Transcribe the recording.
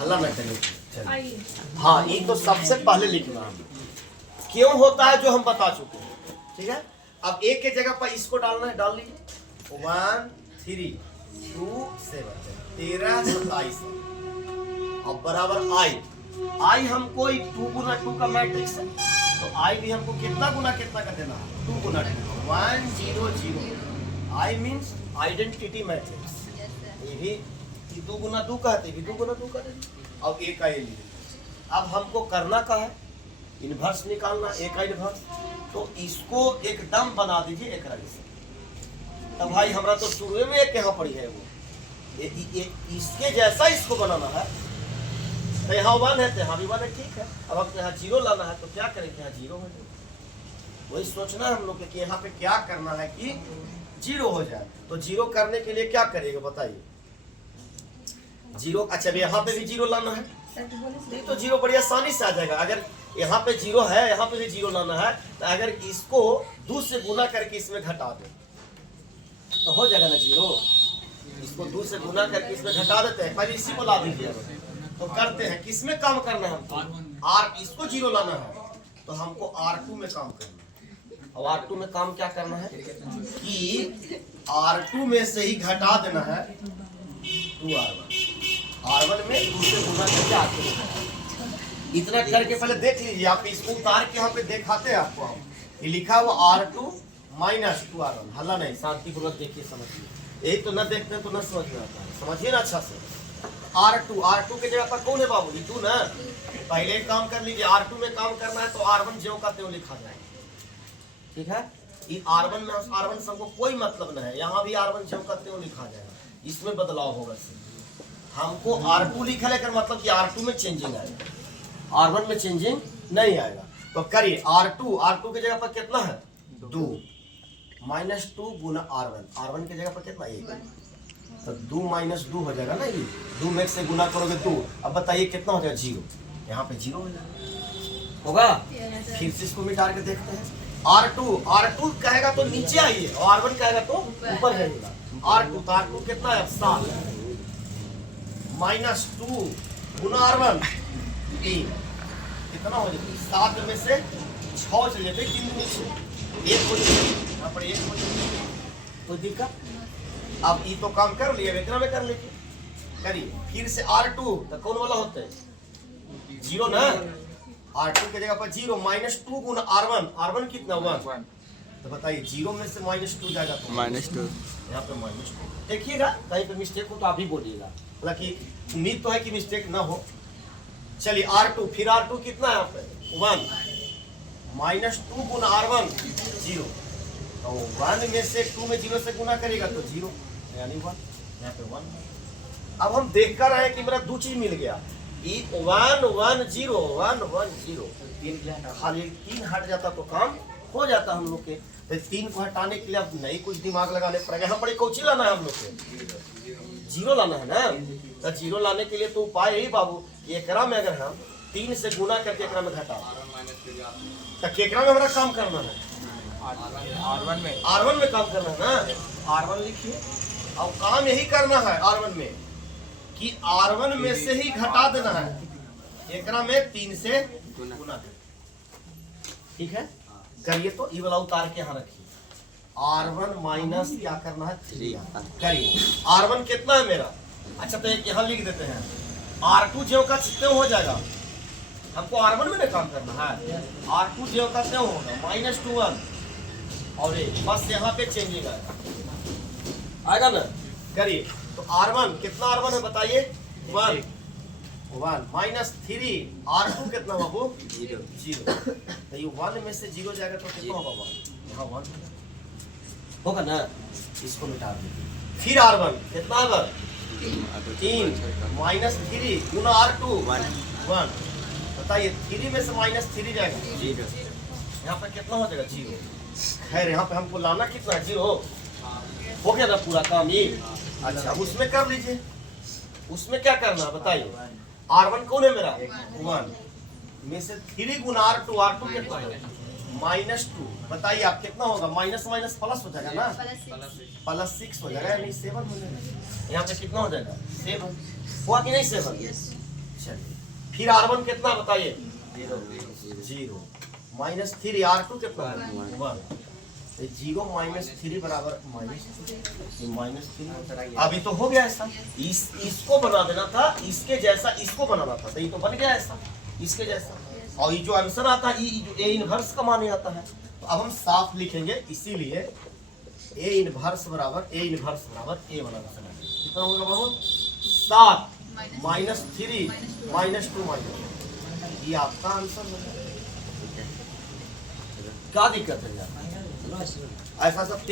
हल्ला ना करिए। हाँ, ये तो सबसे पहले लिखना है क्यों होता है जो हम बता चुके हैं। ठीक है, अब एक के जगह पर इसको डालना है, डाल लीजिए 1 3 2 7 13 27 अब बराबर आई हमको 2 गुना 2 का मैट्रिक्स है, तो आई भी हमको कितना गुना कितना का देना है 2 गुना 2 1 0 0। आई मीन्स आइडेंटिटी मैट्रिक्स, ये भी 2 गुना 2 का है, भी 2 गुना 2 का देना। अब एक का ये लीजिए, अब हमको करना का है इन्वर्स निकालना, एक का इन्वर्स, तो इसको एकदम बना दीजिए एक रंग से। तब भाई हमारा तो शुरू में एक यहाँ पड़ी है वो इसके जैसा इसको बनाना है, तो यहाँ 1 है तो यहाँ भी 1 है, ठीक है। अब हमको यहाँ 0 लाना है, तो क्या करेंगे यहाँ 0 हो जाए। वही सोचना है हम लोग कि यहाँ पे क्या करना है कि 0 हो जाए। तो 0 करने के लिए क्या करेगा बताइए, 0 अच्छा यहाँ पे भी 0 लाना है, नहीं तो 0 बड़ी आसानी से आ जाएगा। अगर यहाँ पे 0 है, यहाँ पे भी 0 लाना है, तो अगर इसको 2 से गुना करके इसमें घटा दे तो हो जाएगा ना 0। इसको 2 से गुना करके इसमें घटा देते हैं, पहले इसी को ला दीजिए। तो करते हैं किसमें काम करना है हमको, R इसको 0 लाना है, तो हमको R2 में काम करना है। और R2 में काम क्या करना है कि R2 में से ही घटा देना है 2R1, R1 में 2 से गुना करके R2 में। इतना करके पहले देख लीजिए, आप इसको उतार के यहाँ पे दिखाते हैं आपको, ये लिखा हुआ R2 माइनस 2R1। हल्ला नहीं, शांतिपूर्वक देखिए समझिए, यही तो न देखते हैं तो न समझ में आता है, समझिए ना अच्छा से। R2 के जगह पर कौन है बाबू, 2 ना, पहले काम कर लीजिए। R2 में काम करना है तो R1 ज्यों का त्यों लिखा जाए, ठीक है। ये R1 में R1 से हमको कोई मतलब नहीं है, यहाँ भी R1 ज्यों का त्यों लिखा जाएगा, इसमें बदलाव होगा। हमको R2 लिखा लेकर मतलब कि R2 में चेंजिंग आएगा, R1 में चेंजिंग नहीं आएगा। तो करिए R2 के जगह पर कितना है 2 माइनस 2 गुना R1 के जगह पर कितना 1, तो 2 माइनस 2 हो जाएगा ना, ये 2 में से गुना करोगे 2। अब बताइए कितना हो जाएगा 0, यहाँ पे 0 हो जाएगा, होगा। फिर से इसको मिटा के देखते हैं। R2 कहेगा तो नीचे आइए, और R1 कहेगा तो ऊपर जाइएगा। R2 कितना है 7 माइनस 2 गुना R1 3, कितना हो जाएगा 7 में से 6 चले जाते, 3 नीचे 1 हो जाएगा, यहाँ पर 1 हो जाएगा, कोई दिक्कत। अब ये तो काम कर लिया, इतना में कर लीजिए, करिए। फिर से R2 तो कौन वाला होता है 0 ना, R2 के जगह पर 0 माइनस 2 गुना R1 कितना 1, तो बताइए 0 में से -2 जाएगा तो -2, यहाँ पे -2। देखिएगा कहीं पे मिस्टेक हो तो आप ही बोलिएगा, हालांकि उम्मीद तो है कि मिस्टेक ना हो। चलिए R2, फिर R2 कितना है यहाँ पे 1 -2 गुना R1 0, तो 1 में से 2 में 0 से गुना करेगा तो 0 यानी 1, यहाँ पे 1। अब हम देख कर रहे हैं कि मेरा 2 चीज मिल गया, 1 1 0 1 1 0, 3 खाली 3 हट जाता तो काम हो जाता हम लोग के। तो 3 को हटाने के लिए अब नहीं कुछ दिमाग लगाने पड़ेगा, यहाँ पर कौची लाना है हम लोग के 0 लाना है ना। तो 0 लाने के लिए तो उपाय यही बाबू कि एकरा में अगर हम 3 से गुना करके एकरा में घटा, तो केकरा में हमारा काम करना है R1 में काम करना है ना। R1 लिखिए, अब काम यही करना है R1 में कि R1 में से ही घटा देना है, एकरा में 3 से गुना कर, ठीक है। करिए, तो ये वाला उतार के यहाँ रखिए, R1 माइनस क्या करना है 3 करिए। R1 कितना है मेरा, अच्छा तो एक यहाँ लिख देते हैं, R2 ज्यों का त्यों हो जाएगा, हमको R1 में ना काम करना है, R2 ज्यों का त्यों होगा -2 1 और बस यहाँ पे चेंजिंग आएगा ना। करिए, तो R1 कितना R1 है बताइए 1 -3 R2 कितना बाबू 0, तो ये 1 में से 0 जाएगा तो कितना होगा 1, यहाँ 1 होगा ना, इसको मिटा दीजिए। फिर R1 कितना होगा 3 -3 गुना R2 1, बताइए 3 में से -3 जाएगा 0, यहाँ पर कितना हो जाएगा 0। खैर यहाँ पे हमको लाना कितना 0 हो गया ना पूरा काम ये। अच्छा अब उसमें कर लीजिए, उसमें क्या करना है बताइए। R1 कौन है मेरा 1 में से 3 गुना R2 कितना है -2, बताइए आप कितना होगा, माइनस माइनस प्लस हो जाएगा ना, +6 हो जाएगा, यानी 7 हो जाएगा। यहाँ पे कितना हो जाएगा 7 हुआ कि नहीं 7, चलिए फिर R1 कितना बताइए, 0 माइनस 3 R2 कितना 1, 0 माइनस 3 बराबर -3। अभी तो हो गया ऐसा, इसको बना देना था, इसके जैसा इसको बनाना था, तो ये तो बन गया ऐसा इसके जैसा। और ये जो आंसर आता है ए इनवर्स का मान आता है, तो अब हम साफ लिखेंगे, इसीलिए ए इनवर्स बराबर ए वाला आंसर है। कितना होगा बहुत 7 -3 -2 ये आपका आंसर है। क्या दिक्कत है यार, ऐसा सब